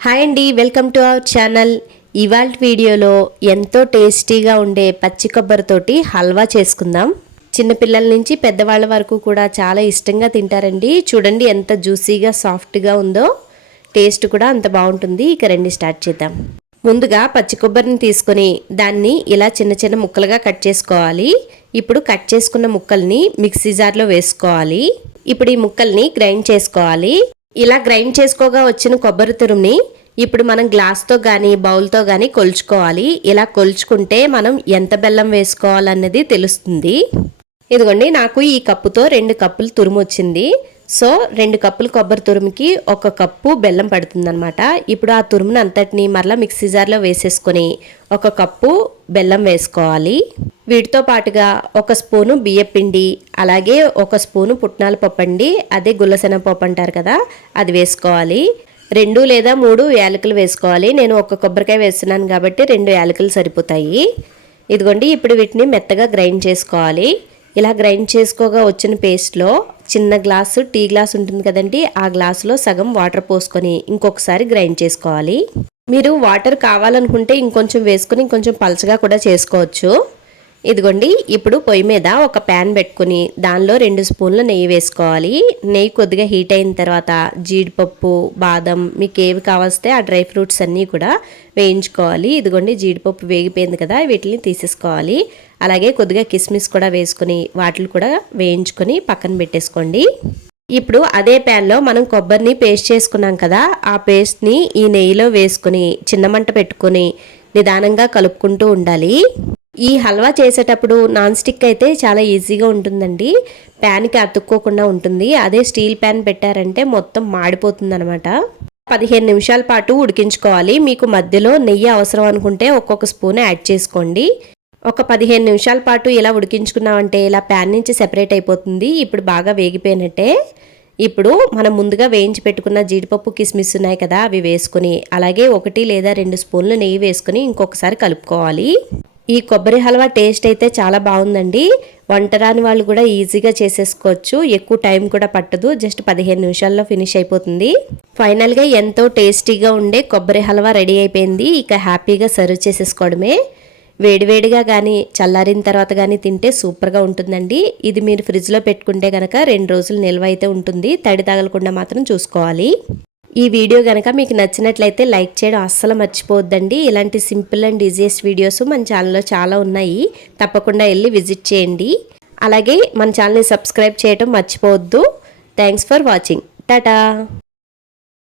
Hi అండి welcome to our channel. ఇవాళ వీడియోలో ఎంతో టేస్టీగా ఉండే పచ్చి కొబ్బరితోటి హల్వా చేసుకుందాం. చిన్నపిల్లల నుంచి పెద్దవాళ్ళ వరకు కూడా చాలా ఇష్టంగా తింటారండి. చూడండి ఎంత జ్యూసీగా సాఫ్ట్గా ఉందో. టేస్ట్ కూడా అంత బాగుంటుంది. ఇక రండి స్టార్ట్ చేద్దాం. ముందుగా పచ్చి కొబ్బరిని తీసుకొని దాన్ని ఇలా చిన్న చిన్న ముక్కలుగా కట్ చేసుకోవాలి. ఇప్పుడు కట్ చేసుకున్న ముక్కల్ని మిక్సీ జార్లో వేసుకోవాలి. ఇప్పుడు ఈ ముక్కల్ని గ్రైండ్ చేసుకోవాలి. ఇలా గ్రైండ్ చేసుకోగా వచ్చిన కొబ్బరి తురుముని ఇప్పుడు మనం గ్లాస్తో కానీ బౌల్తో కానీ కొలుచుకోవాలి. ఇలా కొలుచుకుంటే మనం ఎంత బెల్లం వేసుకోవాలన్నది తెలుస్తుంది. ఇదిగోండి నాకు ఈ కప్పుతో రెండు కప్పులు తురుము వచ్చింది. సో రెండు కప్పులు కొబ్బరి తురుముకి ఒక కప్పు బెల్లం పడుతుందనమాట ఇప్పుడు ఆ తురుమును అంతటిని మరలా మిక్సీ జార్లో వేసేసుకొని ఒక కప్పు బెల్లం వేసుకోవాలి. వీటితో పాటుగా ఒక స్పూను బియ్యపిండి అలాగే ఒక స్పూను పుట్నాల పప్పు అండి. అదే గుల్లసెన పప్పు అంటారు కదా అది వేసుకోవాలి. రెండు లేదా మూడు యాలకులు వేసుకోవాలి. నేను ఒక కొబ్బరికాయ వేస్తున్నాను కాబట్టి రెండు యాలకులు సరిపోతాయి. ఇదిగోండి ఇప్పుడు వీటిని మెత్తగా గ్రైండ్ చేసుకోవాలి. ఇలా గ్రైండ్ చేసుకోగా వచ్చిన పేస్ట్లో చిన్న గ్లాసు టీ గ్లాస్ ఉంటుంది కదండి ఆ గ్లాసులో సగం వాటర్ పోసుకొని ఇంకొకసారి గ్రైండ్ చేసుకోవాలి. మీరు వాటర్ కావాలనుకుంటే ఇంకొంచెం వేసుకొని ఇంకొంచెం పలచగా కూడా చేసుకోవచ్చు. ఇదిగోండి ఇప్పుడు పొయ్యి మీద ఒక ప్యాన్ పెట్టుకుని దానిలో రెండు స్పూన్ల నెయ్యి వేసుకోవాలి. నెయ్యి కొద్దిగా హీట్ అయిన తర్వాత జీడిపప్పు బాదం మీకు ఏవి కావస్తే ఆ డ్రై ఫ్రూట్స్ అన్నీ కూడా వేయించుకోవాలి. ఇదిగోండి జీడిపప్పు వేగిపోయింది కదా వీటిని తీసేసుకోవాలి. అలాగే కొద్దిగా కిస్మిస్ కూడా వేసుకుని వాటిని కూడా వేయించుకొని పక్కన పెట్టేసుకోండి. ఇప్పుడు అదే ప్యాన్లో మనం కొబ్బరిని పేస్ట్ చేసుకున్నాం కదా ఆ పేస్ట్ని ఈ నెయ్యిలో వేసుకుని చిన్న మంట పెట్టుకొని నిదానంగా కలుపుకుంటూ ఉండాలి. ఈ హల్వా చేసేటప్పుడు నాన్ స్టిక్ అయితే చాలా ఈజీగా ఉంటుందండి. ప్యాన్కి అతుక్కోకుండా ఉంటుంది. అదే స్టీల్ ప్యాన్ పెట్టారంటే మొత్తం మాడిపోతుంది అనమాట పదిహేను నిమిషాల పాటు ఉడికించుకోవాలి. మీకు మధ్యలో నెయ్యి అవసరం అనుకుంటే ఒక్కొక్క స్పూన్ యాడ్ చేసుకోండి. ఒక పదిహేను నిమిషాల పాటు ఇలా ఉడికించుకున్నామంటే ఇలా ప్యాన్ నుంచి సెపరేట్ అయిపోతుంది. ఇప్పుడు బాగా వేగిపోయినట్టే. ఇప్పుడు మనం ముందుగా వేయించి పెట్టుకున్న జీడిపప్పు కిస్మిస్ ఉన్నాయి కదా అవి వేసుకుని అలాగే ఒకటి లేదా రెండు స్పూన్లు నెయ్యి వేసుకుని ఇంకొకసారి కలుపుకోవాలి. ఈ కొబ్బరి హల్వా టేస్ట్ అయితే చాలా బాగుందండి. వంట రాని వాళ్ళు కూడా ఈజీగా చేసేసుకోవచ్చు. ఎక్కువ టైం కూడా పట్టదు. జస్ట్ పదిహేను నిమిషాల్లో ఫినిష్ అయిపోతుంది. ఫైనల్గా ఎంతో టేస్టీగా ఉండే కొబ్బరి హల్వా రెడీ అయిపోయింది. ఇక హ్యాపీగా సర్వ్ చేసేసుకోవడమే. వేడివేడిగా కానీ చల్లారిన తర్వాత కానీ తింటే సూపర్గా ఉంటుందండి. ఇది మీరు ఫ్రిడ్జ్లో పెట్టుకుంటే కనుక రెండు రోజులు నిల్వ అయితే ఉంటుంది. తడి తగలకుండా మాత్రం చూసుకోవాలి. ఈ వీడియో కనుక మీకు నచ్చినట్లయితే లైక్ చేయడం అస్సలు మర్చిపోవద్దండి. ఇలాంటి సింపుల్ అండ్ ఈజియెస్ట్ వీడియోస్ మన ఛానల్లో చాలా ఉన్నాయి. తప్పకుండా వెళ్ళి విజిట్ చేయండి. అలాగే మన ఛానల్ని సబ్స్క్రైబ్ చేయడం మర్చిపోవద్దు. Thanks for watching Tata